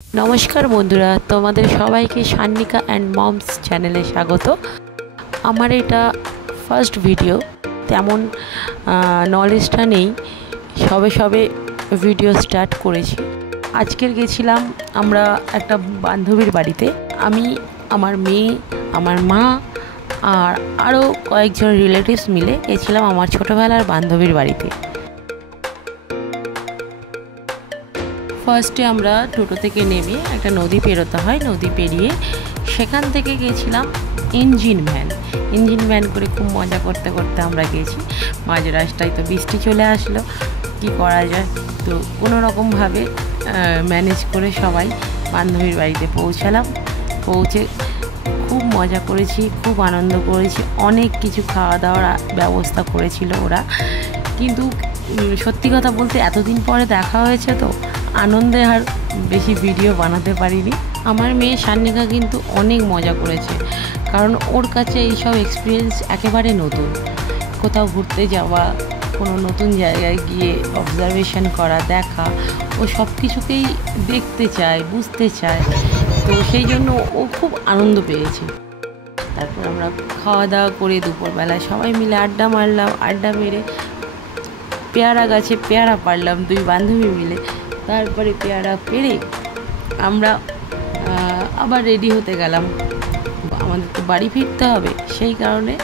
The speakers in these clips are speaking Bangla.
নমস্কার বন্ধুরা, তোমাদের সবাইকে সান্নিকা অ্যান্ড মমস চ্যানেলে স্বাগত। আমার এটা ফার্স্ট ভিডিও, তেমন নলেজটা নেই, সবে ভিডিও স্টার্ট করেছি। আজকের গেছিলাম আমরা একটা বান্ধবীর বাড়িতে। আমি, আমার মেয়ে, আমার মা আর আরও কয়েকজন রিলেটিভস মিলে গেছিলাম আমার ছোটোবেলার বান্ধবীর বাড়িতে। ফার্স্টে আমরা টোটো থেকে নেমে একটা নদী পেরোতে হয়, নদী পেরিয়ে সেখান থেকে গেছিলাম ইঞ্জিন ভ্যান করে খুব মজা করতে করতে আমরা গেছি। মাঝ রাস্তায় তো বৃষ্টি চলে আসলো, কি করা যায়, তো কোনো রকমভাবে ম্যানেজ করে সবাই বান্ধবীর বাড়িতে পৌঁছালাম। পৌঁছে খুব মজা করেছি, খুব আনন্দ করেছি, অনেক কিছু খাওয়া দাওয়ার ব্যবস্থা করেছিল ওরা। কিন্তু সত্যি কথা বলতে এতদিন পরে দেখা হয়েছে তো আনন্দে আর বেশি ভিডিও বানাতে পারিনি। আমার মেয়ে সান্নিকা কিন্তু অনেক মজা করেছে, কারণ ওর কাছে এইসব এক্সপিরিয়েন্স একেবারে নতুন। কোথাও ঘুরতে যাওয়া, কোনো নতুন জায়গায় গিয়ে অবজারভেশন করা, দেখা, ও সব কিছুকেই দেখতে চায়, বুঝতে চায়, তো সেই জন্য ও খুব আনন্দ পেয়েছে। তারপর আমরা খাওয়া দাওয়া করে দুপুরবেলায় সবাই মিলে আড্ডা মারলাম। আড্ডা মেরে পেয়ারা গাছে পেয়ারা পারলাম দুই বান্ধবী মিলে। তারপরে পেয়ারা পেরে আমরা আবার রেডি হতে গেলাম, আমাদের তো বাড়ি ফিরতে হবে। সেই কারণে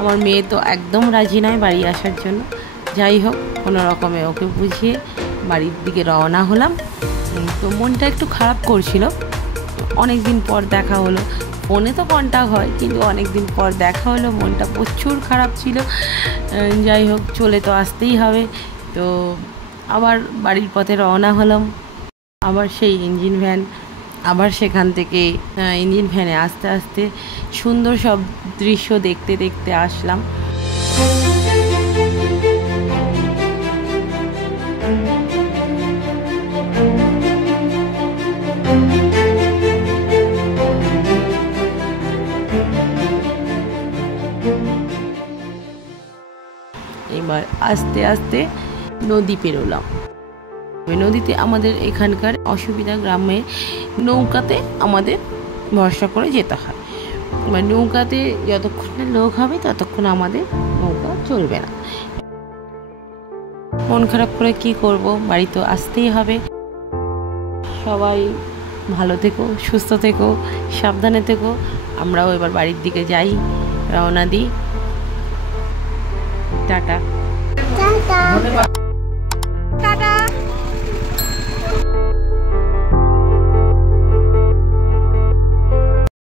আমার মেয়ে তো একদম রাজি নয় বাড়ি আসার জন্য। যাই হোক, কোনো রকমে ওকে বুঝিয়ে বাড়ির দিকে রওনা হলাম। তো মনটা একটু খারাপ করছিল, অনেক দিন পর দেখা হলো, ফোনে তো কন্ট্যাক্ট হয় কিন্তু অনেক দিন পর দেখা হলো, মনটা প্রচুর খারাপ ছিল। যাই হোক, চলে তো আসতেই হবে। তো আবার বাড়ির পথে রওনা হলাম, আবার সেই ইঞ্জিন ভ্যান, আবার সেখান থেকে ইঞ্জিন ভ্যানে আস্তে আস্তে সুন্দর সব দৃশ্য দেখতে দেখতে আসলাম। এবার আস্তে আস্তে নদী পেরোলাম। ওই নদীতে আমাদের এখানকার অসুবিধা, গ্রামে নৌকাতে আমাদের ভরসা করে যেতে হয়। এবার নৌকাতে যতক্ষণ না লোক হবে ততক্ষণ আমাদের নৌকা চলবে না। মন খারাপ করে কি করব, বাড়ি তো আসতেই হবে। সবাই ভালো থেকো, সুস্থ থেকো, সাবধানে থেকো। আমরাও এবার বাড়ির দিকে যাই, রওনা দিই। টাটা।